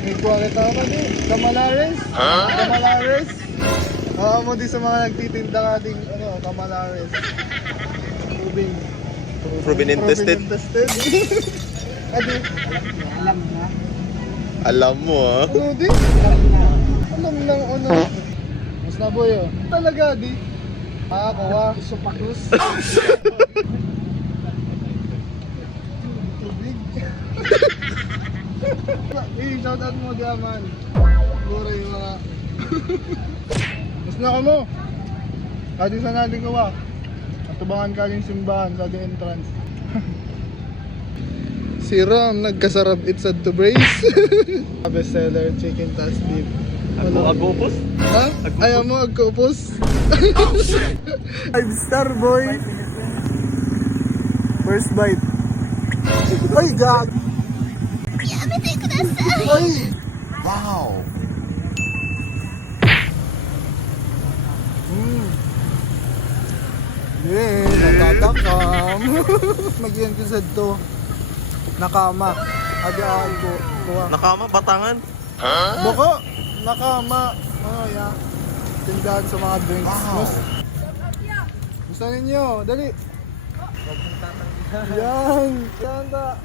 May kuha kita ka di. Camalares. Camalares. Oo mo di sa mga nagtitinda ka ding Camalares. Proven tested. Adi. Alam na. Alam mo ah. Ano di? Alam na. Alam lang ano. Mas na boy oh. Talaga di. Kuha. Supakus. Tubig. Shout out mo diaman. Siguro yung mga mas na ka mo. Kadi sa natin gawa. Atubangan ka yung simbahan sa ating entrance. Si Ram nagkasarap itsad to brace. Bestseller chicken tas beef. Agupos? Ha? Ayaw mo agkupos? 5-star boy. First bite. Ay gag. Ay. Wow! Natatakam. Magyan ko sa to. Nakama. Adi ko. Kuha. Nakama, batangan? Boko. Nakama. Ya. Tindahan sa mga drinks. Wow. Gusto ninyo? Dali. Yan. Yan ta.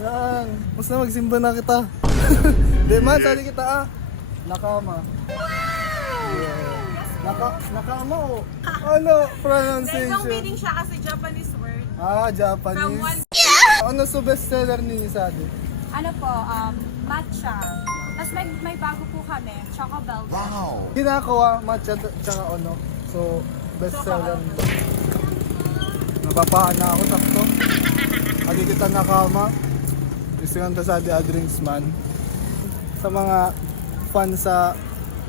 Yan. Mas na magsimba na kita. Di man, sali kita ah. Nakama. Yeah. Nakama o. Ano pronunciation? Yung meaning siya kasi Japanese word. Japanese. From one... Ano sa bestseller ninyo sa atin? Ano po, matcha. Tapos may bago po kami, Choco Bell. Wow! Ginagawa, matcha tsaka ano. So, bestseller nito. Napapahan na ako sakto. Agi kita nakama. Gusto nga sa The Drinks man. Sa mga fan sa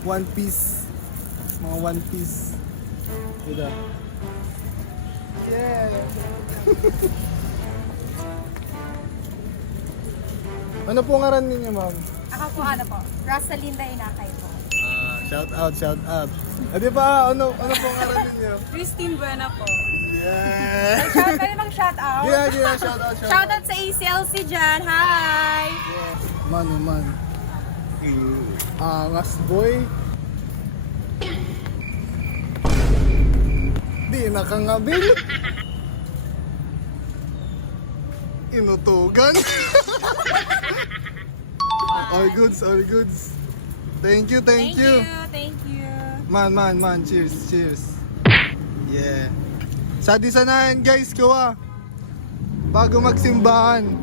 One Piece. Mga One Piece. Ito. Yeah! Ano po ngaran ninyo, ma'am? Ako po, ano po, Rosalinda Inakay po. Shout out. Di ba, ano po ngaran ninyo? Christine Buena po. Yeah! Pwede bang shout out? Yeah, shout out. Shout out sa ACLC dyan, hi! Man. Angas boy. Di nakangabil. Inutugan. All goods. Thank you. Thank you. Man. Cheers. Yeah. Sa disanayan guys, kuha. Bago magsimbahan.